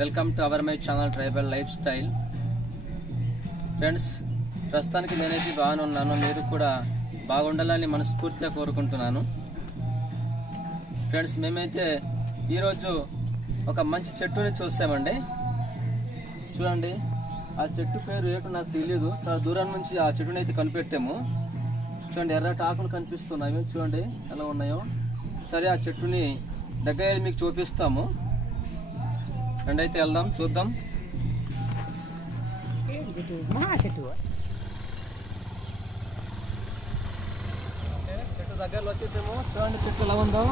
Welcome to our my channel tribal life style. Friends, ప్రస్తుతానికి నేనైతే బాగానే ఉన్నాను. మీరు కూడా బాగుండాలని మనస్ఫూర్తిగా కోరుకుంటున్నాను. ఫ్రెండ్స్, మేమైతే ఈరోజు ఒక మంచి చెట్టుని చూసామండి. చూడండి, ఆ చెట్టు పేరు ఏంటో నాకు తెలియదు. చాలా దూరం నుంచి ఆ చెట్టుని అయితే కనిపెట్టాము. చూడండి, ఎర్రటి ఆకులు కనిపిస్తున్నాయి. చూడండి ఎలా ఉన్నాయో. సరే, ఆ చెట్టుని దగ్గర మీకు చూపిస్తాము. రెండైతే వెళ్దాం, చూద్దాం. చెట్టు దగ్గరలో వచ్చేసాము. చూడండి చెట్టు ఎలా ఉందో.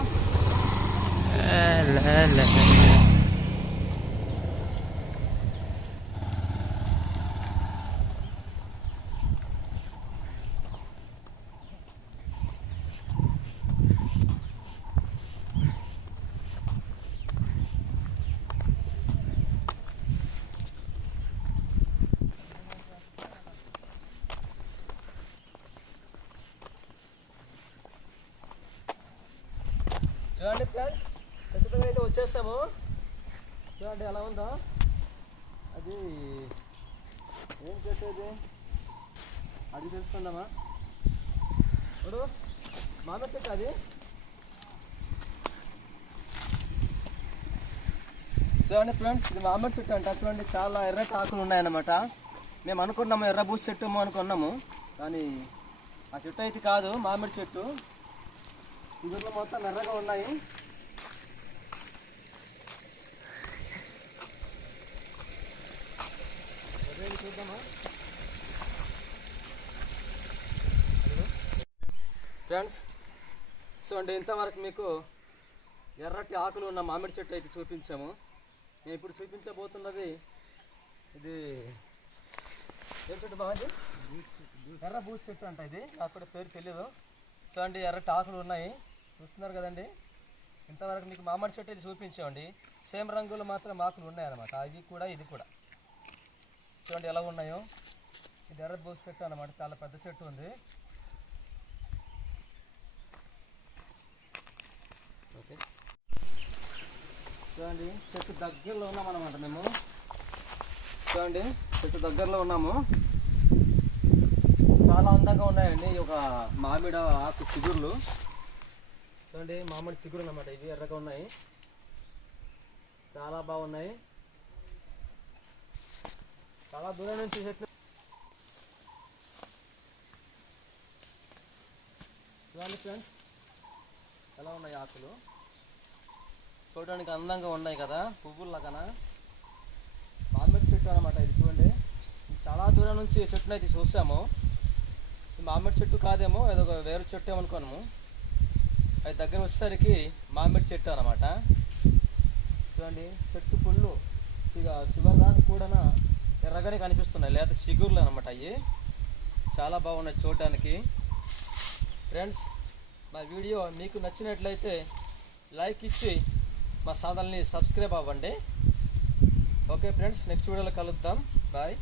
చూడండి ఫ్రెండ్స్, చెట్టు దగ్గర అయితే వచ్చేస్తాము. చూడండి ఎలా ఉందో. అది ఏం చేసేది అది తెలుసుకుందామా? ఇప్పుడు మామిడి చెట్టు అది. చూడండి ఫ్రెండ్స్, ఇది మామిడి చెట్టు అంట. చూడండి, చాలా ఎర్రటి ఆకులు ఉన్నాయన్నమాట. మేము అనుకున్నాము ఎర్ర బూసి చెట్టు అనుకున్నాము, కానీ ఆ చెట్టు అయితే కాదు, మామిడి చెట్టు. ఇందులో మొత్తం ఎర్రగా ఉన్నాయి. చూద్దామా ఫ్రెండ్స్? చూడండి, ఇంతవరకు మీకు ఎర్రటి ఆకులు ఉన్న మామిడి చెట్టు అయితే చూపించాము. నేను ఇప్పుడు చూపించబోతున్నది ఇది ఏం చెట్టు బాగుంది? ఎర్ర బూసి చెట్టు అంట. ఇది నాకు కూడా పేరు తెలియదు. చూడండి, ఎర్రటి ఆకులు ఉన్నాయి, చూస్తున్నారు కదండి. ఇంతవరకు మీకు మామిడి చెట్టు అయితే చూపించామండి. సేమ్ రంగులు మాత్రం ఆకులు ఉన్నాయన్నమాట. అవి కూడా ఇది కూడా చూడండి ఎలా ఉన్నాయో. ఇది ఎర్ర బూసి చెట్టు అన్నమాట. చాలా పెద్ద చెట్టు ఉంది. ఓకే, చూడండి చెట్టు దగ్గరలో ఉన్నామన్నమాట మేము. చూడండి, చెట్టు దగ్గరలో ఉన్నాము. చాలా అందంగా ఉన్నాయండి ఈ ఒక మామిడి ఆకు చిగుర్లు. చూడండి, మామిడి చిగురు అన్నమాట. ఇవి ఎర్రగా ఉన్నాయి, చాలా బాగున్నాయి. చాలా దూరం నుంచి చెట్లు. చూడండి ఫ్రెండ్స్, ఎలా ఉన్నాయి ఆకులు. చూడడానికి అందంగా ఉన్నాయి కదా, పువ్వుల్లాగా. మామిడి చెట్టు అన్నమాట ఇది. చూడండి, చాలా దూరం నుంచి చెట్టును అయితే చూసాము. మామిడి చెట్టు కాదేమో, ఏదో వేరే చెట్టు ఏమనుకోను. అది దగ్గర వచ్చేసరికి మామిడి చెట్టు అన్నమాట. చూడండి, చెట్టు పుల్లు చివరి దాకా కూడా ఎర్రగానే కనిపిస్తున్నాయి, లేదా చిగుర్లు అనమాట. అవి చాలా బాగున్నాయి చూడడానికి. ఫ్రెండ్స్, మా వీడియో మీకు నచ్చినట్లయితే లైక్ ఇచ్చి మా ఛానల్ని సబ్స్క్రైబ్ అవ్వండి. ఓకే ఫ్రెండ్స్, నెక్స్ట్ వీడియోలో కలుద్దాం. బాయ్.